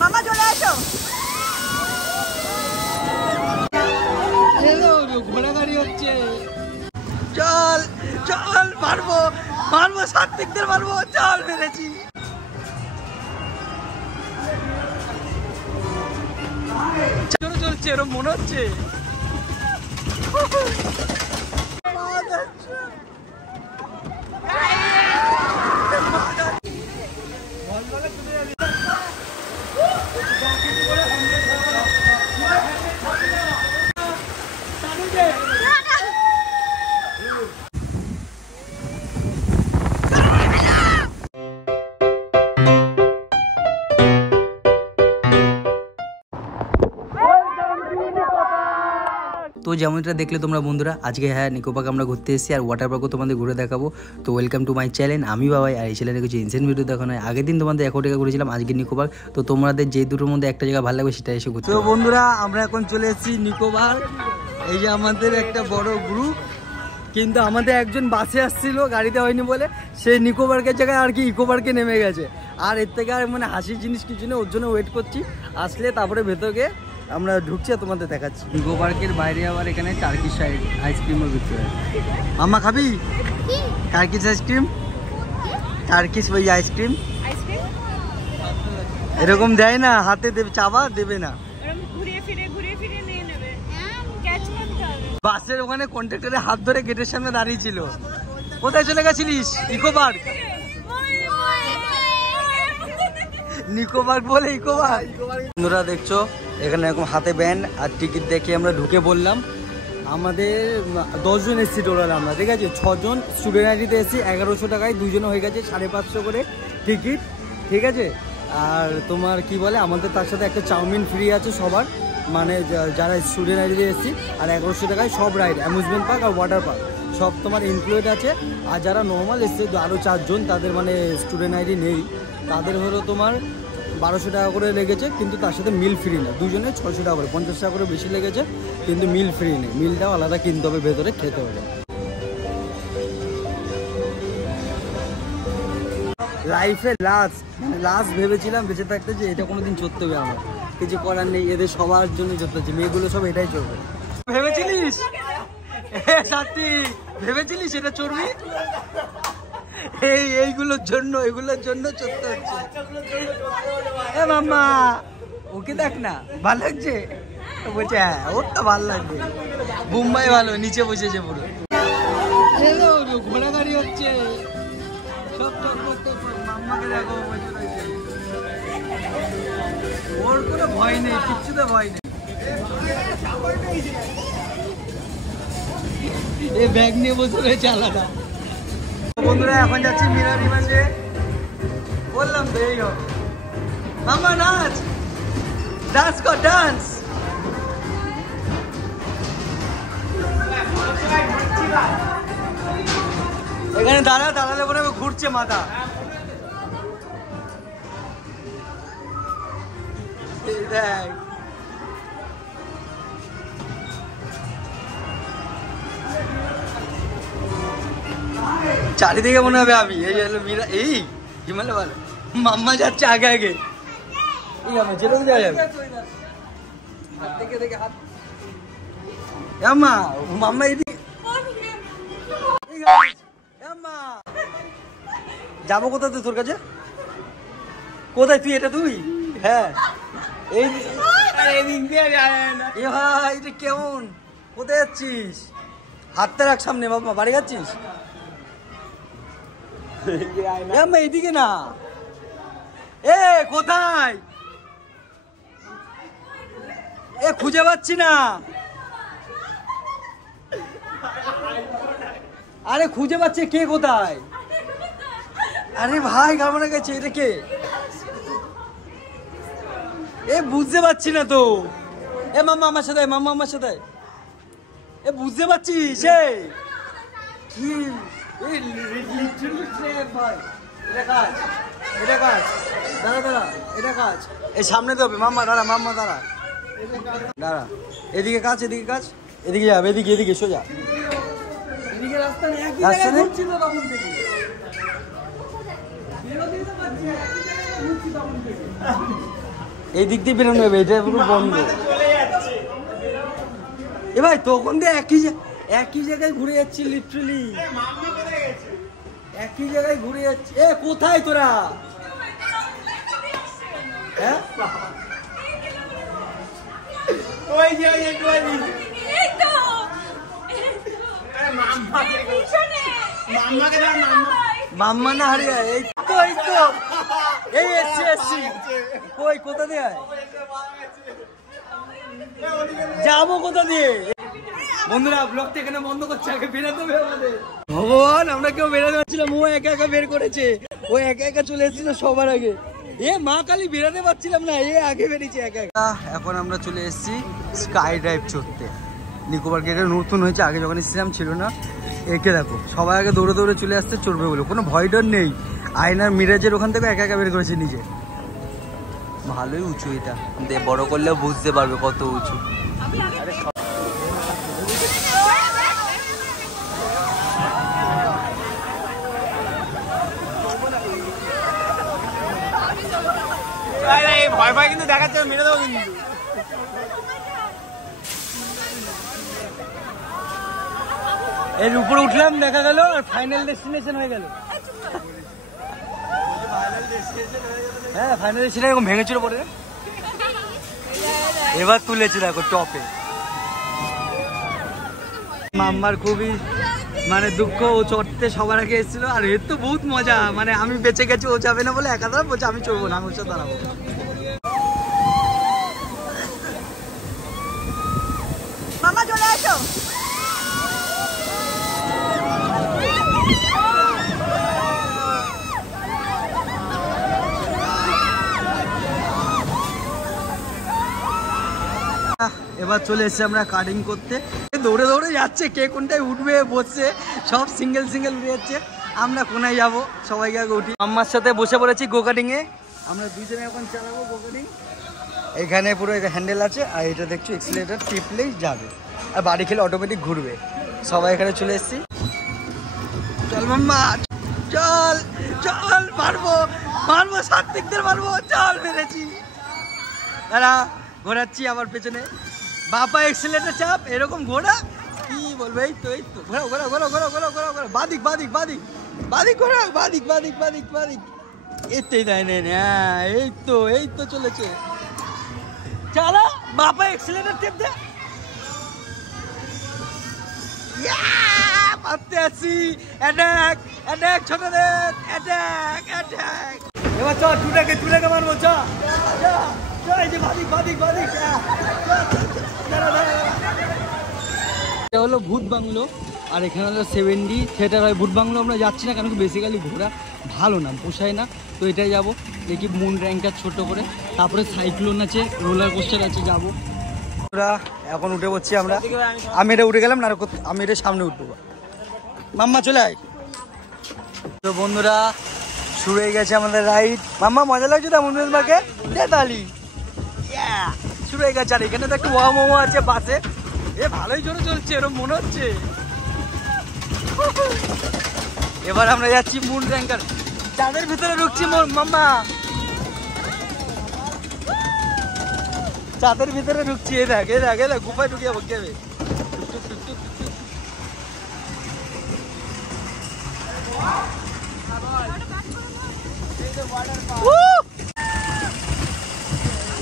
মামা চলে আসো। ঘোড়া গাড়ি হচ্ছে। চল চল, মারবো মারবো, সাত্বিকদের মারবো। চল মেরেছি। চলছে এরকম মনে হচ্ছে। তো যেমনটা দেখলে তোমরা বন্ধুরা, আজকে হ্যাঁ নিকো পার্ক আমরা ঘুরতে এসেছি আর ওয়াটার পার্কও তোমাদের ঘুরে দেখাবো। তো ওয়েলকাম টু মাই চ্যানেল, আমি বাবাই। আর এই চ্যানেলে কিছু ইনসেন্ট ভিডিও দেখানো হয়। আগের দিন তোমাদের 1 টাকা ঘুরেছিলাম, আজকে নিকো পার্ক। তো তোমাদের যে দুটোর মধ্যে একটা জায়গা ভালো লাগবে সেটা এসে ঘুরতে। তো বন্ধুরা আমরা এখন চলে এসেছি নিকো পার্ক। এই যে আমাদের একটা বড় গ্রুপ, কিন্তু আমাদের একজন বাসে আসছিল, গাড়িতে হয়নি বলে সে নিকো পার্কের জায়গায় আর কি ইকো পার্কে নেমে গেছে। আর এর থেকে আর মানে হাসির জিনিস কিছু নেই, ওর জন্য ওয়েট করছি। আসলে তারপরে ভেতরে আমরা ঢুকছি আর তোমাদের দেখাচ্ছি। নিকো পার্কের বাইরে আবার এখানে টার্কিশ আইসক্রিমও বিক্রি হয়। মাম্মা খাবি টার্কিশ আইসক্রিম? টার্কিশ ওই আইসক্রিম এরকম দেয় না, হাতে দেবে, চাবা দেবে না, বাসের ওখানে কন্ট্রাক্টরের হাত ধরে গেটের সামনে দাঁড়িয়ে ছিল। কোথায় চলে গেছিলিস? Eco park. নিকো পার্ক বলে ইকো পার্ক। বন্ধুরা দেখছো এখানে এরকম হাতে ব্যান্ড আর টিকিট দেখে আমরা ঢুকে বললাম। আমাদের 10 জন এসছি টোটাল আমরা, ঠিক আছে? 6 জন স্টুডেন্ট আইডিতে এসছি 1100 টাকায়, 2 জন হয়ে গেছে 550 করে টিকিট, ঠিক আছে? আর তোমার কি বলে, আমাদের তার সাথে একটা চাউমিন ফ্রি আছে সবার, মানে যারা স্টুডেন্ট আইডিতে এসছি। আর 1100 টাকায় সব রাইড, অ্যামিউজমেন্ট পার্ক আর ওয়াটার পার্ক সব তোমার ইনক্লুড আছে। আর যারা নর্মাল এসছে আরও 4 জন, তাদের মানে স্টুডেন্ট আইডি নেই, তাদের হলো তোমার 1200 টাকা করে লেগেছে, কিন্তু তার সাথে মিল ফ্রি না। দুজনে 600 টাকা করে, 50 টাকা করে বেশি লেগেছে, কিন্তু মিল ফ্রি নেই। মিলটাও আলাদা কিনতে হবে, ভেতরে খেতে হবে। লাইফে লাস্ট ভেবেছিলাম বেঁচে থাকতে যে এটা কোনোদিন চলতে হবে, আমার কিছু করার নেই, এদের সবার জন্য চলতে হচ্ছে, মেয়েগুলো সব এটাই চলবে। ভেবেছিলিস সাথী, ভেবেছিলিস এটা চড়বি? এগুলোর জন্য চলতে হচ্ছে। এ মাম্মা ওকে দেখ না, ভালো লাগছে? বলছে হ্যাঁ ওর তো ভালো লাগবে, মুম্বাই ভালো, নিচে বসেছে পুরো। ঘোড়া গাড়ি হচ্ছে, সব মাম্মাকে দেখো, ওর কোনো ভয় নেই, কিচ্ছুতে ভয় নেই। এই ব্যাগ নিয়ে বসে রয়েছে আলাদা। বন্ধুরা এখন যাচ্ছি মিরার রিমান্ডে, বললাম তো এই হবে। মাম্মা নাচ, ডান্স কর, ডান্স। এখানে দাঁড়ালে পরে ঘুরছে মাথা। দেখ চারিদিকে মনে হবে আমি, এই হলো মিরা, এই হিমালয় ভালো। মাম্মা যাচ্ছে আগে আগে, এই আমার যেরকম যাওয়া যাবে। মাম্মা এদিকে যাবো কোথায় তোর কাছে? কোথায় তুই? এটা তুই? হ্যাঁ এটা কেমন? কোথায় যাচ্ছিস? হাতটা রাখ সামনে। বাবা বাড়ি যাচ্ছিস? এদিকে না, এ কোথায়? এ খুঁজে পাচ্ছি না, আরে খুঁজে পাচ্ছে কে কোথায়? আরে ভাই গামনা গেছে, এটা কে? এ বুঝতে পারছি না তো। এ মাম্মা আমার সাথে, মাম্মা আমার সাথে। এ বুঝতে পারছিস কি? এটা কাজ, দাঁড়া এটা কাজ, এই সামনে তো হবে। মাম্মা দাঁড়া, মাম্মা দাঁড়া, এদিকে কাজ, এদিকে যাবে, এদিকে সোজা। রাস্তা নেই। এই দিক দিয়ে বেরোনো হবে, এটা পুরো বন্ধ। এ ভাই তখন দিয়ে একই জায়গায় ঘুরে যাচ্ছি, লিটারালি একই জায়গায় ঘুরে যাচ্ছি। এ কোথায় তোরা? হ্যাঁ ওই যে মাম্মা না হারিয়া, এই তো এই এসছি কই কোথা দিয়ে যাবো, কোথা দিয়ে? বন্ধুরা ব্লগটা এখানে বন্ধ করছে, আগে বেরোতে হবে আমাদের। ভগবান, আমরা কেউ বেরোতে পারছিলাম, ও একা একা বের করেছে, ও একা একা চলে এসেছিল সবার আগে। এ মা কালী বেরোতে পারছিলাম না, এ আগে বেরিয়েছে একা একা। এখন আমরা চলে এসেছি স্কাই ড্রাইভ চড়তে। নিকোবর গেটে নতুন হয়েছে, আগে যখন এসেছিলাম ছিল না। একে দেখো সবাই আগে দৌড়ে দৌড়ে চলে আসছে চড়বে বলে, কোনো ভয় ডর নেই। আয়নার মিরাজের ওখান থেকে একা একা বের করেছে নিজে। ভালোই উঁচু, এটা বড় করলেও বুঝতে পারবে কত উঁচু। ভয় ভয় কিন্তু দেখাচ্ছে, মেরে দেবো কিন্তু। এর উপরে উঠলাম, দেখা গেল আর ফাইনাল ডেস্টিনেশন হয়ে গেল। হ্যাঁ ফাইনাল ডেস্টিনেশন এরকম ভেঙেছিল পরে, এবার তুলেছে দেখো টপে। মাম্মার খুবই মানে দুঃখ, ও চড়তে সবার আগে এসেছিল। আর এর তো বহুত মজা, মানে আমি বেঁচে গেছি, ও যাবে না বলে একা দাঁড়া বলছে আমি চড়বো না, আমি ওর সাথে দাঁড়াবো। মাম্মা চলে আসো। এবার চলে এসেছি আমরা কাটিং করতে। দৌড়ে দৌড়ে যাচ্ছে, কে কোনটায় উঠবে বসছে, সব সিঙ্গেল সিঙ্গেল উঠে যাচ্ছে। আমরা কোনায় যাবো, সবাইকে আগে উঠি। আম্মার সাথে বসে পড়েছি গো কাটিং এ, আমরা দুজনে এখন চালাবো গো কাটিং। এখানে পুরো হ্যান্ডেল আছে, আর এটা দেখছো এক্সিলারেটর টিপলেই যাবে, আর বাড়ি খেলে অটোমেটিক ঘুরবে। সবাই এখানে চলে এসেছি। চল মাম্মা চল চল, মারবো মারবো, সাত্বিকদের মারবো, চল মেরেছি। দাঁড়া ঘোরাচ্ছি আবার পেছনে, বাপা এক্সিলারেটর চাপ, এরকম ঘোরা কি বলবো। এই তো ঘোরা ঘোরা ঘোরা ঘোরা ঘোরা ঘোরা ঘোরা, বাদিক বাদিক বাদিক বাদিক ঘোরা, বাদিক বাদিক বাদিক বাদিক, এতেই দেয় নেই। হ্যাঁ এই তো চলেছে, চালা বাপা এক্সিলারেটর টেপ দে। মারতে আসি, অ্যাটাক অ্যাটাক, ছোটদের অ্যাটাক অ্যাটাক। এবার চল টুটাকে মারবো, চ এটা হলো ভূত বাংলো, আর এখানে হলো 70 থিয়েটার হয়। ভূত বাংলো আমরা যাচ্ছি না, কারণ কি বেসিক্যালি ঘোরা ভালো না, পোষায় না, তো এটাই যাবো। দেখি মুন র্যাঙ্কার ছোট করে, তারপরে সাইক্লোন আছে, রোলার কোস্টার আছে, যাবো। এখন উঠে পড়ছি আমরা, আমি এটা উঠে গেলাম না, আমি এটা সামনে উঠবো। মাম্মা চলে আয়। তো বন্ধুরা শুরু হয়ে গেছে আমাদের রাইড। মাম্মা মজা লাগছে তো মন্দির মাকে তালি শুরু হয়ে গেছে। আর এখানে তো একটা ওয়া মোমো আছে বাসে, এ ভালোই জোরে চলছে এরকম মনে হচ্ছে। এবার আমরা যাচ্ছি মুন র্যাঙ্কার, চাঁদের ভিতরে ঢুকছি মাম্মা, চাঁদের ভিতরে ঢুকছি। এ দেখ গুফায় ঢুকে যাবো কেবে।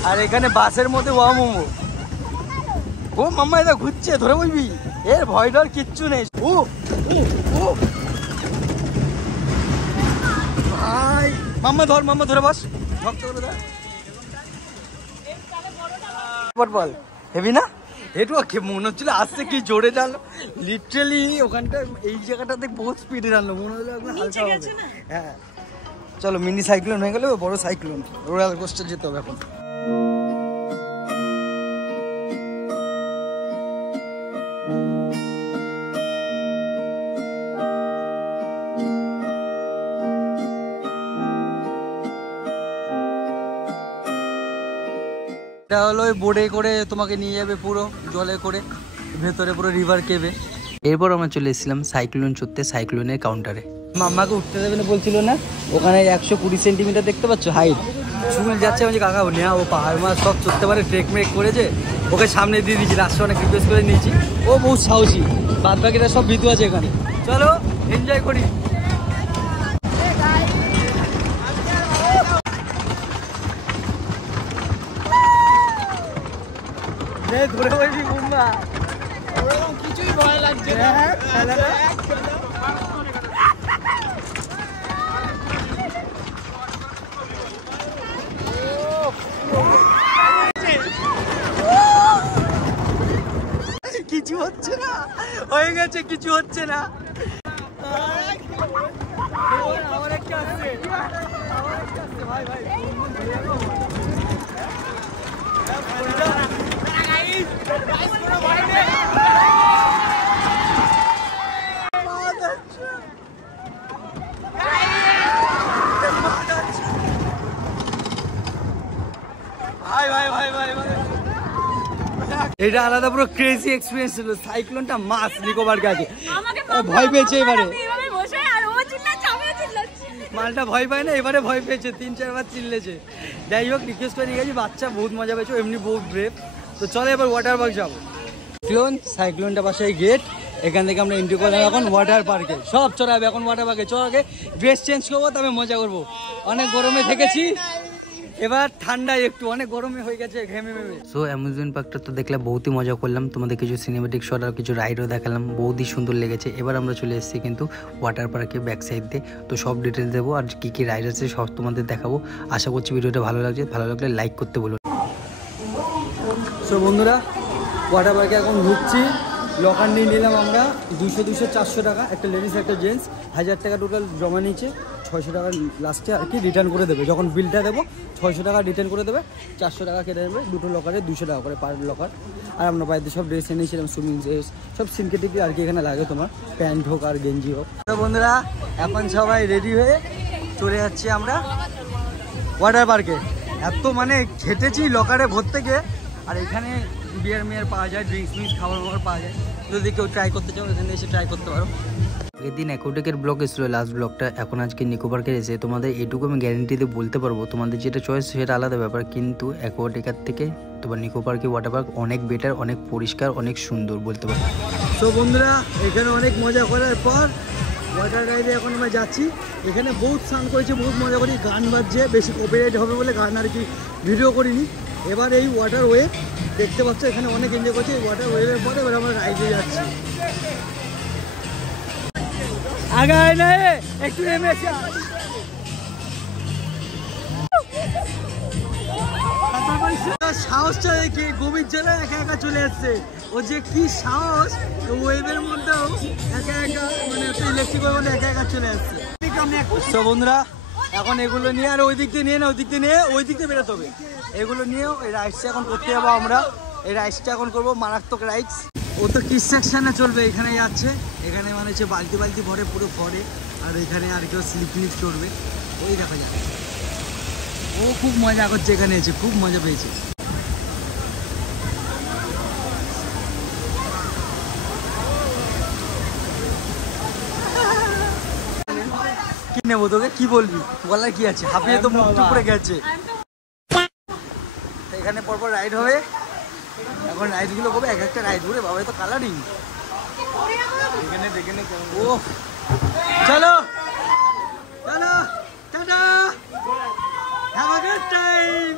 আর এখানে বাসের মধ্যে ওয়া মোমো। ও মাম্মা এটা ঘুরছে, ধরে বলবি, এর ভয় ডর কিচ্ছু নেই। ও ভাই মাম্মা ধরে বস, ভক্ত করে ধর। বল হেবি না, একটু মনে হচ্ছিল আসছে কি জোরে জানলো, লিটারালি ওখানটা এই জায়গাটাতে বহুত স্পিডে জানলো, মনে হলো হালকা হবে। হ্যাঁ চলো, মিনি সাইক্লোন হয়ে গেল, বড় সাইক্লোন, রোলার কোস্টার যেতে হবে এখন। এটা হলো ওই বোর্ডে করে তোমাকে নিয়ে যাবে পুরো জলে করে, ভেতরে পুরো রিভার কেবে। এরপর আমরা চলে এসেছিলাম সাইক্লোন চড়তে, সাইক্লোনের কাউন্টারে। মাম্মাকে উঠতে দেবে না বলছিল না, ওখানে 120 সেন্টিমিটার দেখতে পাচ্ছ হাইট, চুল যাচ্ছে বলছি কাকা নেওয়া ও পাহাড় মাছ সব চড়তে পারে, ট্রেক মেক করেছে, ওকে সামনে দিয়ে দিয়েছি, লাস্টে অনেক রিকোয়েস্ট করে নিয়েছি, ও বহু সাহসী, বাদ বাকিরা সব ভীতু আছে এখানে। চলো এনজয় করি। ধরে বলছি বুম্বা কিছুই ভয় লাগছে না। কিছু হচ্ছে না, হয়ে গেছে, কিছু হচ্ছে না। আমার একটা আসছে, ভাই ভাই এটা আলাদা পুরো ক্রেজি এক্সপিরিয়েন্স ছিল। সাইক্লোনটা মাস নিকোবর গেছে, ভয় পেয়েছে এবারে, মালটা ভয় পায় না, এবারে ভয় পেয়েছে, 3-4 বার চিল্লেছে। যাই হোক রিকোয়েস্ট করে নিয়ে গেছি, বাচ্চা বহুত মজা পেয়েছে, এমনি বহুত ব্রেভ। তো চলো এবার ওয়াটার পার্ক যাবো। সাইক্লোনটা পাশে গেট, এখান থেকে আমরা এন্ট্রি করলাম এখন ওয়াটার পার্কে। সব চড়াবে এখন ওয়াটার পার্কে। চল আগে ড্রেস চেঞ্জ করবো, তবে মজা করবো। অনেক গরমে থেকেছি, এবার ঠান্ডা একটু, অনেক গরমে হয়ে গেছে ঘেমে মেমে। সো অ্যামিউজমেন্ট পার্কটা তো দেখলে বহুতই মজা করলাম, তোমাদের কিছু সিনেমেটিক শট আর কিছু রাইডও দেখালাম, বহুতই সুন্দর লেগেছে। এবার আমরা চলে এসেছি কিন্তু ওয়াটার পার্কে ব্যাক সাইড দিয়ে, তো সব ডিটেলস দেবো আর কী কী রাইড আছে সব তোমাদের দেখাবো। আশা করছি ভিডিওটা ভালো লাগছে, ভালো লাগলে লাইক করতে বলুন। সো বন্ধুরা ওয়াটার পার্কে এখন ঢুকছি, লকার নিয়ে নিলাম আমরা 200-400 টাকা, একটা লেডিস একটা জেন্টস, 1000 টাকা টোটাল জমা নিয়েছে। 600 টাকা লাস্টে আর কি রিটার্ন করে দেবে, যখন বিলটা দেবো 600 টাকা রিটার্ন করে দেবে, 400 টাকা কেটে নেবে, দুটো লকারে 200 টাকা করে পার লকার। আর আমরা বাড়িতে সব ড্রেস এনেছিলাম, সুইমিং ড্রেস সব সিনথেটিক আর কি এখানে লাগে, তোমার প্যান্ট হোক আর গেঞ্জি হোক। তো বন্ধুরা এখন সবাই রেডি হয়ে চলে যাচ্ছি আমরা ওয়াটার পার্কে। এত মানে খেটেছি লকারে ভরতে গিয়ে, আর এখানে বিয়ার মিয়ার পাওয়া যায়, ড্রিঙ্কস খাবার পাওয়া যায়, যদি কেউ ট্রাই করতে চাও এখানে এসে ট্রাই করতে পারো। এদিন অ্যাকোয়াটিকের ব্লগ এসেছিলো লাস্ট ব্লগটা, এখন আজকে নিকো পার্কে এসে তোমাদের এটুকু আমি গ্যারেন্টি দিয়ে বলতে পারবো, তোমাদের যেটা চয়েস সেটা আলাদা ব্যাপার, কিন্তু অ্যাকোয়াটিকার থেকে তোমার নিকো পার্কে ওয়াটার পার্ক অনেক বেটার, অনেক পরিষ্কার, অনেক সুন্দর বলতে পারবো। তো বন্ধুরা এখানে অনেক মজা করার পর ওয়াটার রাইডে এখন আমরা যাচ্ছি। এখানে বহুত স্নান করেছি, বহুত মজা করি, গান বাজছে, বেশি কপিরাইট হবে বলে গান আর কি ভিডিও করিনি। এবার এই ওয়াটার ওয়েভ দেখতে পাচ্ছ, এখানে অনেক এনজয় করছে। এই ওয়াটার ওয়েভের পরে এবার আমরা রাইডে যাচ্ছি। আগায় না একটু নেমে সাহসটা দেখি, গভীর জলে একা একা চলে আসছে, ও যে কি সাহস, ওয়েভের মধ্যেও একা একা, মানে ইলেকট্রিকের মধ্যে একা একা চলে আসছে। তো বন্ধুরা এখন এগুলো নিয়ে, আর ওই দিক দিয়ে নিয়ে না, ওই দিক দিয়ে নিয়ে ওই দিক দিয়ে বেরোতে হবে, এগুলো নিয়েও এই রাইডসটা এখন করতে যাবো আমরা। এই রাইডসটা এখন করবো, মারাত্মক রাইডস। ও তো কিস সেকশনে চলবে, এখানে যাচ্ছে, এখানে মানে হচ্ছে বালতি বালতি ভরে পুরো ভরে, আর এখানে আর কেউ স্লিপ চড়বে, ওই দেখা যাবে। ও খুব মজা করছে, এখানে এসে খুব মজা পেয়েছে। কি নেবো তোকে, কি বলবি, বলার কি আছে, হাঁপিয়ে তো মুখ উপরে গেছে। এখানে পরপর রাইড হবে, এখন রাইডগুলো করবে, এক একটা রাইড ঘুরে বাবা, তো কালারিং। ও চলো চলো, tata, have a good time.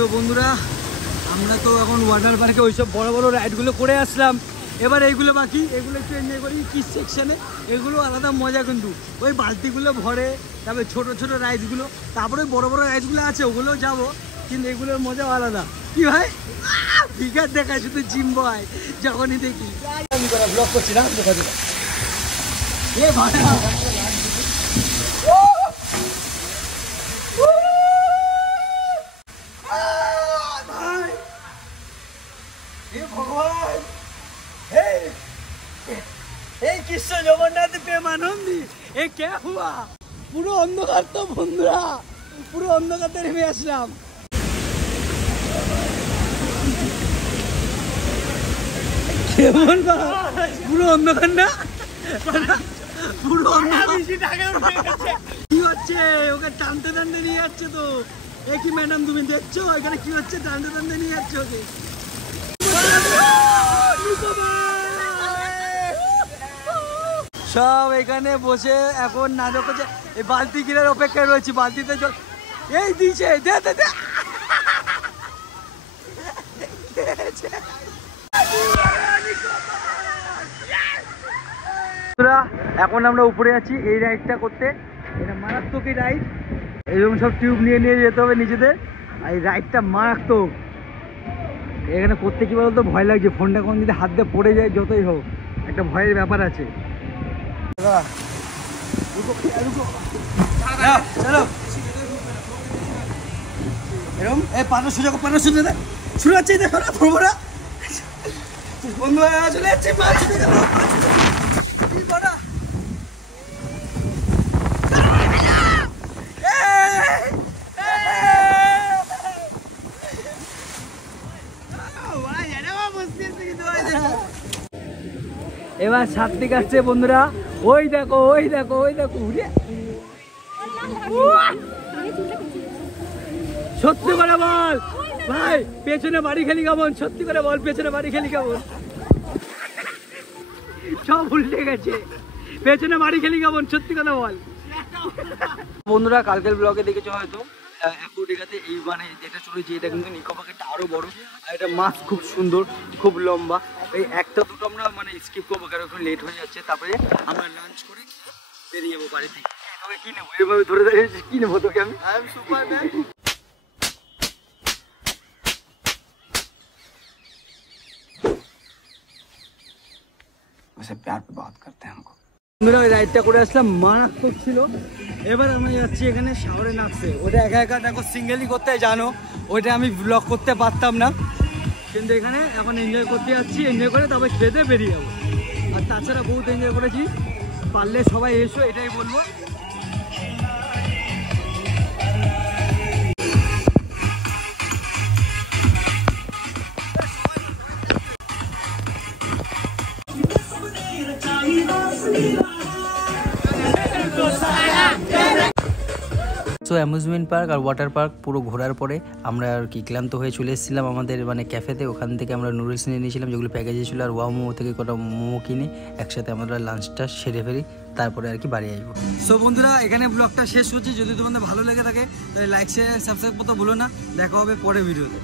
তো বন্ধুরা আমরা তো এখন ওয়াটার পার্কে ওইসব বড় বড় রাইডগুলো করে আসলাম, এবার এইগুলো বাকি, এগুলো একটু এনজয় করি কিস সেকশনে। এগুলো আলাদা মজা, কিন্তু ওই বালতিগুলো ভরে, তারপরে ছোট ছোট রাইডসগুলো, তারপরে বড় বড় রাইডসগুলো আছে ওগুলোও যাবো, কিন্তু এগুলোর মজা আলাদা। কি ভাই ফিগার দেখায় শুধু জিম বয় যখনই দেখি। আমি করা ব্লগ করছি না এ ভাই ভগবান এই কৃষ্ণ জগন্নাথ প্রেমানন্দী এ কে হুয়া। পুরো অন্ধকার তো বন্ধুরা, পুরো অন্ধকারতে নেমে আসলাম। কেমন পুরো অন্ধকার না, পুরো কি হচ্ছে ওকে টানতে টানতে নিয়ে যাচ্ছে তো। এ কি ম্যাডাম তুমি দেখছো এখানে কি হচ্ছে? টানতে টানতে নিয়ে যাচ্ছে ওকে। সব এখানে বসে এখন নাটক হচ্ছে। এই বালতি কিনার অপেক্ষায় রয়েছি, বালতিতে জল এই দিচ্ছে দে দে দে। এখন আমরা উপরে আছি এই রাইডটা করতে। এটা মারাত্মক এই রাইড, এইরকম সব টিউব নিয়ে নিয়ে যেতে হবে নিজেদের। আর এই রাইডটা মারাত্মক। এখানে করতে কি বলতো ভয় লাগছে, ফোনটা কোন যদি হাত দিয়ে পড়ে যায় যতই হোক একটা ভয়ের ব্যাপার আছে। এরকম এই পানা সোজা পানা সোজা দেখ শুরু হচ্ছে। দেখো না বন্ধুরা চলে যাচ্ছে এবার সাত্বিক আসছে বন্ধুরা। ওই দেখো ওই দেখো ওই দেখো সত্যি করে বল ভাই পেছনে বাড়ি খেলি কেমন? সত্যি করে বল পেছনে বাড়ি খেলি কেমন? সব উল্টে গেছে, পেছনে বাড়ি খেলি কেমন? সত্যি কথা বল। বন্ধুরা কালকের ব্লগে দেখেছো হয়তো অ্যাকোয়াটিকাতে এই মানে যেটা চলেছে এটা কিন্তু নিকো পার্কটা আরো বড়। আর এটা মাছ খুব সুন্দর, খুব লম্বা। এই একটা দুটো আমরা মানে স্কিপ করবো কারণ একটু লেট হয়ে যাচ্ছে। তারপরে আমরা লাঞ্চ করে বেরিয়ে যাবো বাড়ি থেকে। তোকে কি নেবো এভাবে ধরে দাঁড়িয়েছিস, কি নেবো তোকে আমি? সুপারম্যান। प्यार पे बात करते हैं हमको। আমরা ওই রাইডটা করে আসলাম, মারাত্মক ছিল। এবার আমরা যাচ্ছি এখানে শাওরে নাচতে। ওটা একা একা দেখো সিঙ্গেলই করতে জানো, ওইটা আমি ব্লগ করতে পারতাম না। কিন্তু এখানে এখন এনজয় করতে যাচ্ছি, এনজয় করে তারপর খেতে বেরিয়ে যাবো। আর তাছাড়া বহুত এনজয় করেছি, পারলে সবাই এসো এটাই বলবো। সো অ্যামিউজমেন্ট পার্ক আর ওয়াটার পার্ক পুরো ঘোরার পরে আমরা আর কি ক্লান্ত হয়ে চলে এসেছিলাম আমাদের মানে ক্যাফেতে। ওখান থেকে আমরা নুডলস নিয়ে নিয়েছিলাম যেগুলো প্যাকেজে ছিল, আর ওয়াও মোমো থেকে কটা মোমো কিনে একসাথে আমরা লাঞ্চটা সেরে ফেলি, তারপরে আর কি বাড়ি আসবো। সো বন্ধুরা এখানে ব্লগটা শেষ হচ্ছে। যদি তোমাদের ভালো লেগে থাকে তাহলে লাইক শেয়ার সাবস্ক্রাইব করতে ভুলো না। দেখা হবে পরে ভিডিওতে।